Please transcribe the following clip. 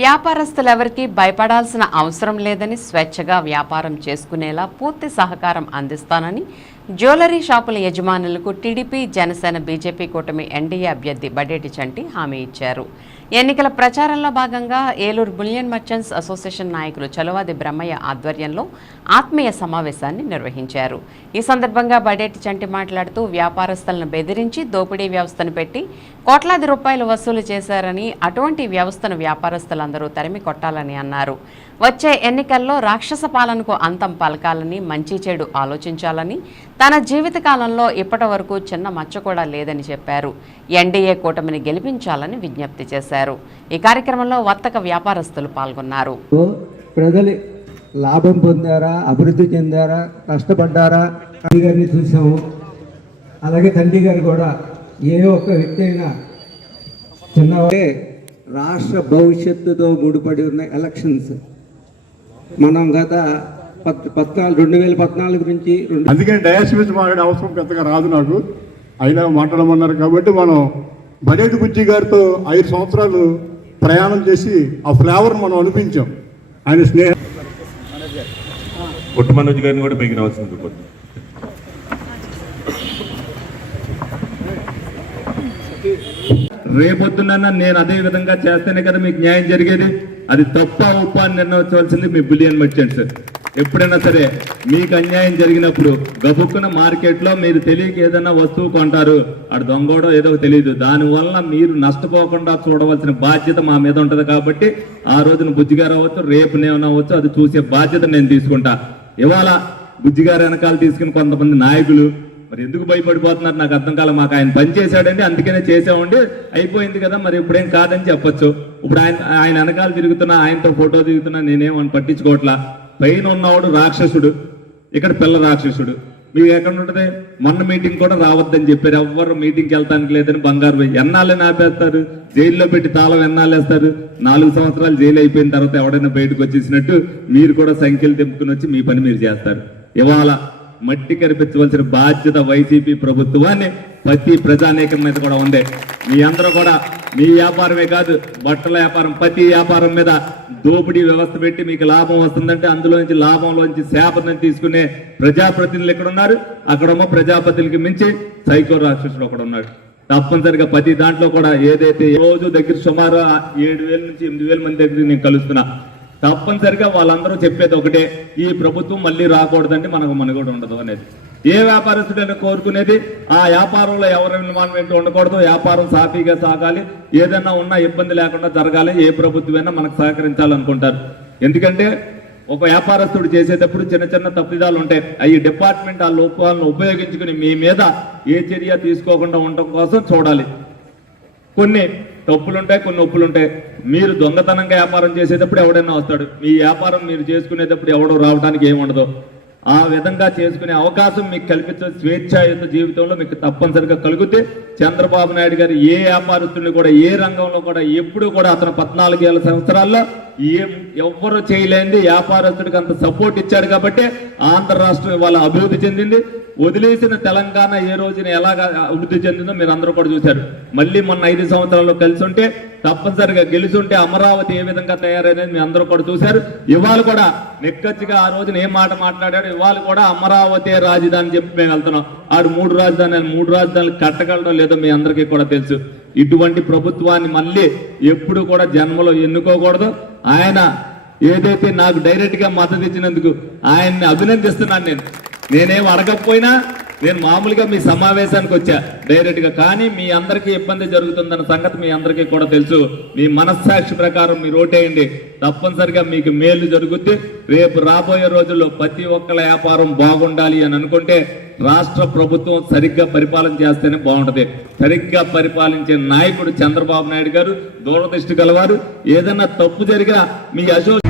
వ్యాపారస్తులెవరికీ భయపడాల్సిన అవసరం లేదని స్వేచ్ఛగా వ్యాపారం చేసుకునేలా పూర్తి సహకారం అందిస్తానని జ్యువెలరీ షాపుల యజమానులకు టీడీపీ జనసేన బీజేపీ కూటమి ఎన్డీఏ అభ్యర్థి బడేటి చంటి హామీ ఇచ్చారు. ఎన్నికల ప్రచారంలో భాగంగా ఏలూరు బులియన్ మర్చెంట్స్ అసోసియేషన్ నాయకులు చలవాది బ్రహ్మయ్య ఆధ్వర్యంలో ఆత్మీయ సమావేశాన్ని నిర్వహించారు. ఈ సందర్భంగా బడేటి చంటి మాట్లాడుతూ వ్యాపారస్తులను బెదిరించి దోపిడీ వ్యవస్థను పెట్టి కోట్లాది రూపాయలు వసూలు చేశారని అటువంటి వ్యవస్థను వ్యాపారస్తులందరూ తరిమి కొట్టాలని అన్నారు. వచ్చే ఎన్నికల్లో రాక్షస పాలనకు అంతం పలకాలని మంచి చెడు ఆలోచించాలని తన జీవితకాలంలో ఇప్పటి వరకు చిన్న మచ్చ కూడా లేదని చెప్పారు. ఎన్డీఏ కూటమిని గెలిపించాలని విజ్ఞప్తి చేశారు. ఈ కార్యక్రమంలో వర్తక వ్యాపారస్తులు పాల్గొన్నారు. ప్రజలు లాభం పొందారా? అభివృద్ధి చెందారా? కష్టపడ్డారా? తండ్రి గారిని చూసాము అలాగే తండ్రి గారు కూడా ఏ ఒక్క వ్యక్తి అయినా చిన్నవాడే రాష్ట్ర భవిష్యత్తుతో ముడిపడి ఉన్న ఎలక్షన్స్. మనం గత పద్నాలుగు రెండు వేల పద్నాలుగు నుంచి అందుకని మాట్లాడే అవసరం పెద్దగా రాదు నాకు. అయినా మాట్లాడమన్నారు కాబట్టి మనం బడేటి బుజ్జి గారితో ఐదు సంవత్సరాలు ప్రయాణం చేసి ఆ ఫ్లేవర్ మనం అనిపించాం. ఆయన స్నేహ పుట్ట మనోజ్ గారిని కూడా పైకి రావాల్సింది కోరుతున్నాను. రేపొద్దున నేను అదే విధంగా చేస్తేనే కదా మీకు న్యాయం జరిగేది. అది తప్ప ఉప్ప అని నిర్ణయించవలసింది మీ బిలియన్ మర్చెంట్స్. ఎప్పుడైనా సరే మీకు అన్యాయం జరిగినప్పుడు గబుక్కున మార్కెట్లో మీరు తెలియక ఏదైనా వస్తువు కొంటారు. అటు దొంగోడో ఏదో తెలియదు. దానివల్ల మీరు నష్టపోకుండా చూడవలసిన బాధ్యత మా మీద ఉంటుంది కాబట్టి ఆ రోజున బుజ్జిగారు అవ్వచ్చు రేపు నేను అవ్వచ్చు అది చూసే బాధ్యత నేను తీసుకుంటా. ఇవాళ బుజ్జిగారు వెనకాల తీసుకుని కొంతమంది నాయకులు మరి ఎందుకు భయపడిపోతున్నారు? నాకు అర్థం కాల మాకు ఆయన పని చేశాడండి అందుకనే చేసామండి అయిపోయింది కదా మరి ఇప్పుడేం కాదని చెప్పొచ్చు. ఇప్పుడు ఆయన ఆయన వెనకాల తిరుగుతున్నా ఆయనతో ఫోటో దిగుతున్నా నేనేమని పట్టించుకోవట్లా? పైన ఉన్నవాడు రాక్షసుడు ఇక్కడ పిల్ల రాక్షసుడు. మీకు ఎక్కడ ఉంటుంది? మొన్న మీటింగ్ కూడా రావద్దని చెప్పారు. ఎవ్వరు మీటింగ్కి వెళ్తానికి లేదని బంగారు పోయి ఎన్నాళ్ళని ఆపేస్తారు జైల్లో పెట్టి తాళం ఎన్నాళ్ళేస్తారు? నాలుగు సంవత్సరాలు జైలు అయిపోయిన తర్వాత ఎవడైనా బయటకు వచ్చేసినట్టు మీరు కూడా సంఖ్యలు తెంపుకుని వచ్చి మీ పని మీరు చేస్తారు. ఇవాళ మట్టి కనిపించవలసిన బాధ్యత వైసీపీ ప్రభుత్వాన్ని ప్రతి ప్రజానేకం మీద కూడా ఉంది. మీ అందరూ కూడా మీ వ్యాపారమే కాదు బట్టల వ్యాపారం ప్రతి వ్యాపారం మీద దోపిడీ వ్యవస్థ పెట్టి మీకు లాభం వస్తుందంటే అందులోంచి లాభంలోంచి శాపను తీసుకునే ప్రజాప్రతినిధులు ఎక్కడ ఉన్నారు అక్కడేమో ప్రజాపతికి మించి సైకో రాక్షసుడు ఒకడు ఉన్నాడు తప్పనిసరిగా ప్రతి దాంట్లో కూడా ఏదైతే రోజు దగ్గర సుమారు ఏడు వేల నుంచి ఎనిమిది వేల మంది దగ్గర నేను కలుస్తున్నా. తప్పనిసరిగా వాళ్ళందరూ చెప్పేది ఒకటే ఈ ప్రభుత్వం మళ్ళీ రాకూడదంటే మనకు మనుగడ ఉండదు అనేది. ఏ వ్యాపారస్తుడైనా కోరుకునేది ఆ వ్యాపారంలో ఎవరి ఇన్వాల్వ్మెంట్ ఉండకూడదు వ్యాపారం సాఫీగా సాగాలి ఏదైనా ఉన్నా ఇబ్బంది లేకుండా జరగాలి ఏ ప్రభుత్వమైనా మనకు సహకరించాలనుకుంటారు. ఎందుకంటే ఒక వ్యాపారస్తుడు చేసేటప్పుడు చిన్న చిన్న తప్పిదాలు ఉంటాయి. అవి డిపార్ట్మెంట్ ఆ లోపాలను ఉపయోగించుకుని మీ మీద ఏ చర్య తీసుకోకుండా ఉండటం కోసం చూడాలి. కొన్ని తప్పులుంటాయి కొన్ని ఒప్పులుంటాయి. మీరు దొంగతనంగా వ్యాపారం చేసేటప్పుడు ఎవడైనా వస్తాడు. మీ వ్యాపారం మీరు చేసుకునేటప్పుడు ఎవడో రావడానికి ఏముండదు ఆ విధంగా చేసుకునే అవకాశం మీకు కల్పించే స్వేచ్ఛాయుత జీవితంలో మీకు తప్పనిసరిగా కలిగితే చంద్రబాబు నాయుడు గారు ఏ వ్యాపారస్తుల్ని కూడా ఏ రంగంలో కూడా ఎప్పుడు కూడా అతను పద్నాలుగేళ్ళ సంవత్సరాల్లో ఏం ఎవ్వరు చేయలేని వ్యాపారస్తుడికి అంత సపోర్ట్ ఇచ్చాడు కాబట్టి ఆంధ్ర రాష్ట్రం ఇవాళ అభివృద్ధి చెందింది. వదిలేసిన తెలంగాణ ఏ రోజున ఎలాగా అభివృద్ధి చెందిందో మీరు అందరూ కూడా చూశారు. మళ్ళీ మొన్న ఐదు సంవత్సరాల్లో కలిసి ఉంటే తప్పనిసరిగా గెలిచుంటే అమరావతి ఏ విధంగా తయారైనది మీ అందరూ కూడా చూశారు. ఇవాళ కూడా నిక్కచ్చిగా ఆ రోజున ఏ మాట మాట్లాడాడు ఇవాళ కూడా అమరావతి రాజధాని చెప్పి మేము వెళ్తున్నాం. ఆడు మూడు రాజధానులు మూడు రాజధానులు కట్టగలడం లేదో మీ అందరికీ కూడా తెలుసు. ఇటువంటి ప్రభుత్వాన్ని మళ్ళీ ఎప్పుడు కూడా జన్మలో ఎన్నుకోకూడదు. ఆయన ఏదైతే నాకు డైరెక్ట్గా మద్దతు ఇచ్చినందుకు ఆయన్ని అభినందిస్తున్నాను నేను. నేనేం అడగకపోయినా నేను మామూలుగా మీ సమావేశానికి వచ్చా డైరెక్ట్గా. కానీ మీ అందరికీ ఇబ్బంది జరుగుతుందన్న సంగతి మీ అందరికీ కూడా తెలుసు. మీ మనస్సాక్షి ప్రకారం మీరు ఓటేయండి. తప్పనిసరిగా మీకు మేలు జరుగుద్ది. రేపు రాబోయే రోజుల్లో ప్రతి ఒక్కళ్ళ వ్యాపారం బాగుండాలి అని అనుకుంటే రాష్ట్ర ప్రభుత్వం సరిగ్గా పరిపాలన చేస్తేనే బాగుంటది. సరిగ్గా పరిపాలించే నాయకుడు చంద్రబాబు నాయుడు గారు దూరదృష్టి గలవారు. ఏదైనా తప్పు జరిగినా మీ అశోక్